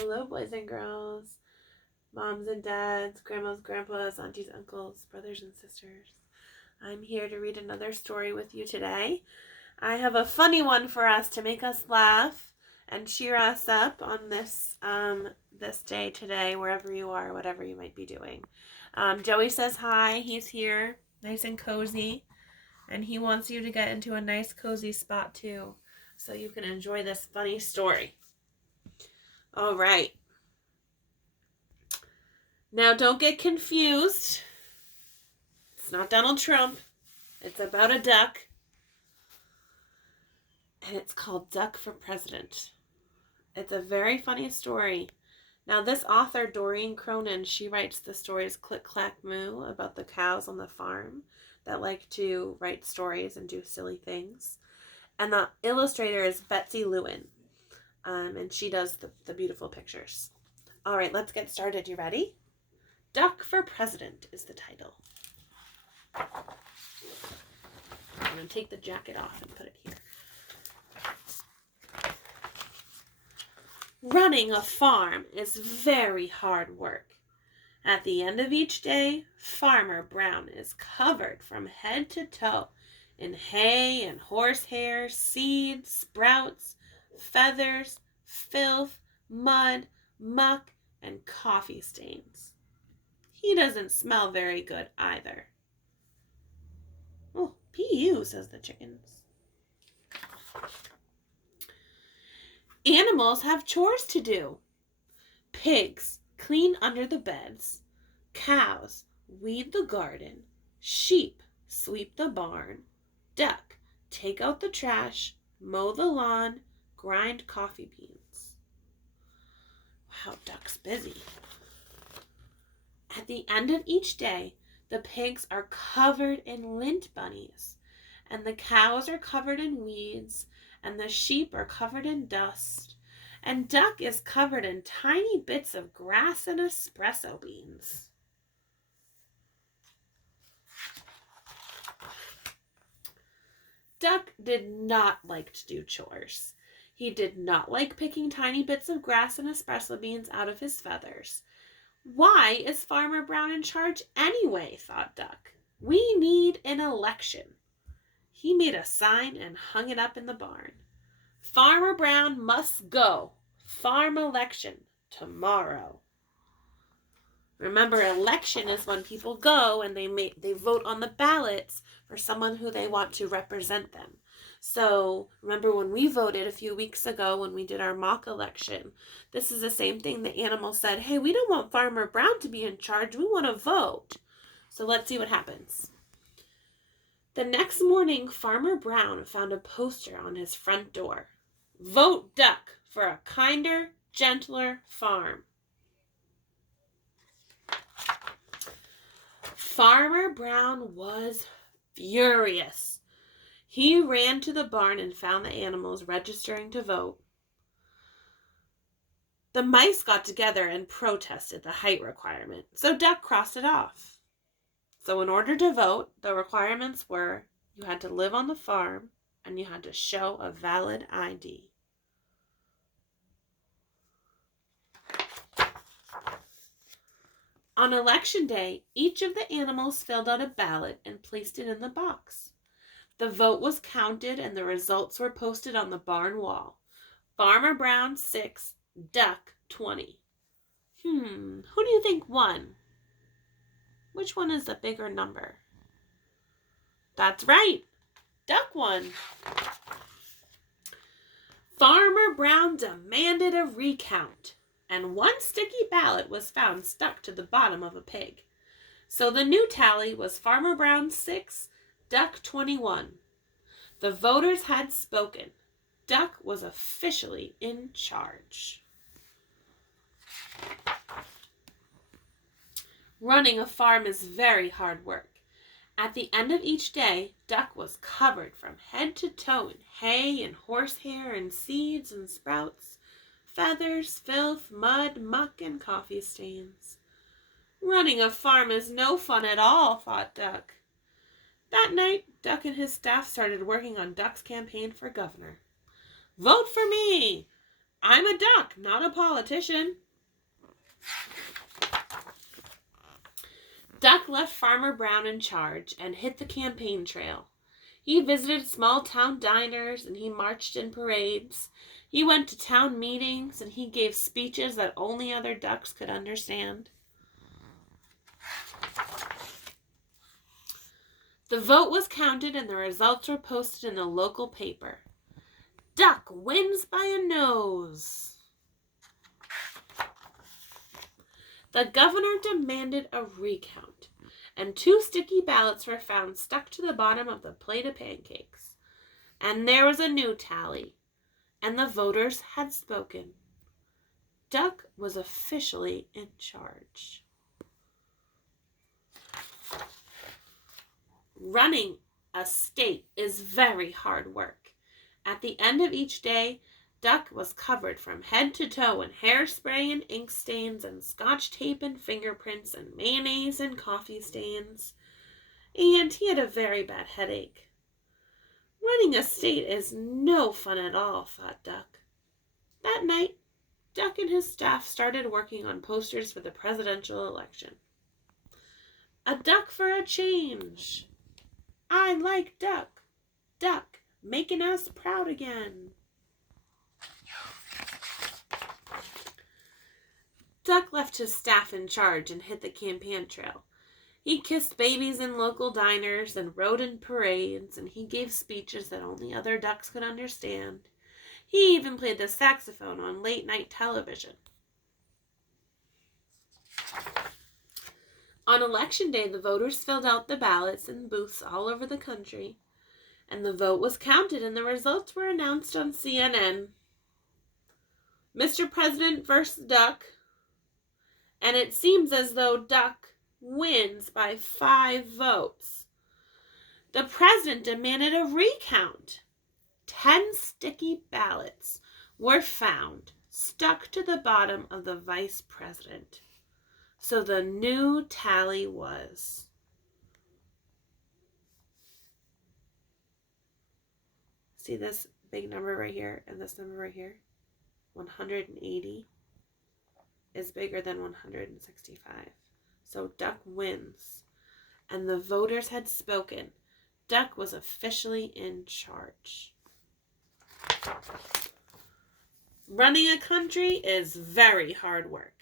Hello, boys and girls, moms and dads, grandmas, grandpas, aunties, uncles, brothers and sisters. I'm here to read another story with you today. I have a funny one for us to make us laugh and cheer us up on this day today, wherever you are, whatever you might be doing. Joey says hi. He's here, nice and cozy, and he wants you to get into a nice cozy spot too, so you can enjoy this funny story. All right. Now, don't get confused. It's not Donald Trump. It's about a duck. And it's called Duck for President. It's a very funny story. Now, this author, Doreen Cronin, she writes the stories Click, Clack, Moo about the cows on the farm that like to write stories and do silly things. And the illustrator is Betsy Lewin. And she does the beautiful pictures. All right, let's get started. You ready? Duck for President is the title. I'm going to take the jacket off and put it here. Running a farm is very hard work. At the end of each day, Farmer Brown is covered from head to toe in hay and horsehair, seeds, sprouts, feathers, filth, mud, muck, and coffee stains. He doesn't smell very good either. Oh, P.U., says the chickens. Animals have chores to do. Pigs clean under the beds. Cows weed the garden. Sheep sweep the barn. Duck take out the trash, mow the lawn, grind coffee beans. Wow, Duck's busy. At the end of each day, the pigs are covered in lint bunnies, and the cows are covered in weeds, and the sheep are covered in dust, and Duck is covered in tiny bits of grass and espresso beans. Duck did not like to do chores. He did not like picking tiny bits of grass and espresso beans out of his feathers. Why is Farmer Brown in charge anyway, thought Duck. We need an election. He made a sign and hung it up in the barn. Farmer Brown must go. Farm election tomorrow. Remember, election is when people go and they vote on the ballots for someone who they want to represent them. So remember when we voted a few weeks ago when we did our mock election, this is the same thing. The animals said, hey, we don't want Farmer Brown to be in charge. We want to vote. So let's see what happens. The next morning, Farmer Brown found a poster on his front door. Vote Duck for a kinder, gentler farm. Farmer Brown was furious. He ran to the barn and found the animals registering to vote. The mice got together and protested the height requirement, so Duck crossed it off. So in order to vote, the requirements were you had to live on the farm and you had to show a valid ID. On election day, each of the animals filled out a ballot and placed it in the box. The vote was counted and the results were posted on the barn wall. Farmer Brown 6, Duck 20. Who do you think won? Which one is the bigger number? That's right. Duck won. Farmer Brown demanded a recount, and one sticky ballot was found stuck to the bottom of a pig. So the new tally was Farmer Brown 6, Duck 21. The voters had spoken. Duck was officially in charge. Running a farm is very hard work. At the end of each day, Duck was covered from head to toe in hay and horsehair and seeds and sprouts, feathers, filth, mud, muck, and coffee stains. Running a farm is no fun at all, thought Duck. That night, Duck and his staff started working on Duck's campaign for governor. Vote for me! I'm a duck, not a politician. Duck left Farmer Brown in charge and hit the campaign trail. He visited small town diners and he marched in parades. He went to town meetings and he gave speeches that only other ducks could understand. The vote was counted and the results were posted in the local paper. Duck wins by a nose. The governor demanded a recount, and 2 sticky ballots were found stuck to the bottom of the plate of pancakes. And there was a new tally, and the voters had spoken. Duck was officially in charge. Running a state is very hard work. At the end of each day, Duck was covered from head to toe in hairspray and ink stains and scotch tape and fingerprints and mayonnaise and coffee stains. And he had a very bad headache. Running a state is no fun at all, thought Duck. That night, Duck and his staff started working on posters for the presidential election. A duck for a change. I like Duck. Duck, making us proud again. Duck left his staff in charge and hit the campaign trail. He kissed babies in local diners and rode in parades, and he gave speeches that only other ducks could understand. He even played the saxophone on late-night television. On Election Day, the voters filled out the ballots in booths all over the country, and the vote was counted and the results were announced on CNN. Mr. President versus Duck, and it seems as though Duck wins by 5 votes. The president demanded a recount. 10 sticky ballots were found stuck to the bottom of the vice president. So the new tally was see this big number right here and this number right here? 180 is bigger than 165. So Duck wins. And the voters had spoken. Duck was officially in charge. Running a country is very hard work.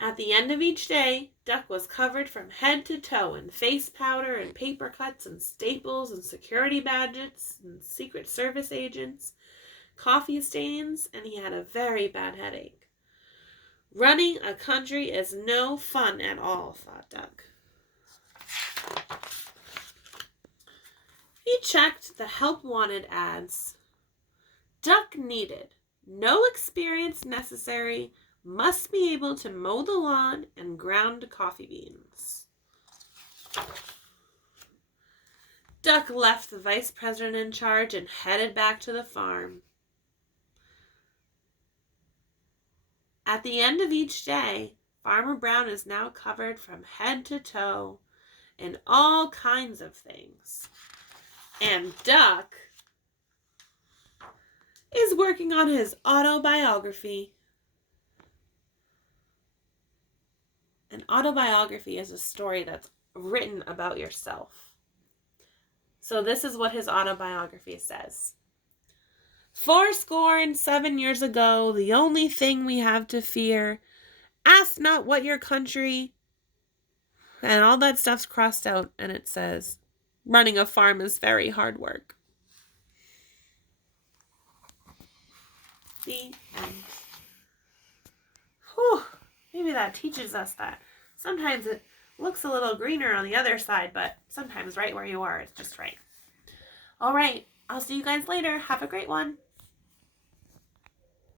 At the end of each day, Duck was covered from head to toe in face powder and paper cuts and staples and security badges and Secret Service agents, coffee stains, and he had a very bad headache. Running a country is no fun at all, thought Duck. He checked the help wanted ads. Duck needed, no experience necessary, must be able to mow the lawn and ground coffee beans. Duck left the vice president in charge and headed back to the farm. At the end of each day, Farmer Brown is now covered from head to toe in all kinds of things. And Duck is working on his autobiography. An autobiography is a story that's written about yourself. So this is what his autobiography says. 77 years ago, the only thing we have to fear, ask not what your country, and all that stuff's crossed out, and it says, running a farm is very hard work. The end. Whew. Maybe that teaches us that sometimes it looks a little greener on the other side, but sometimes right where you are is just right. All right. I'll see you guys later. Have a great one.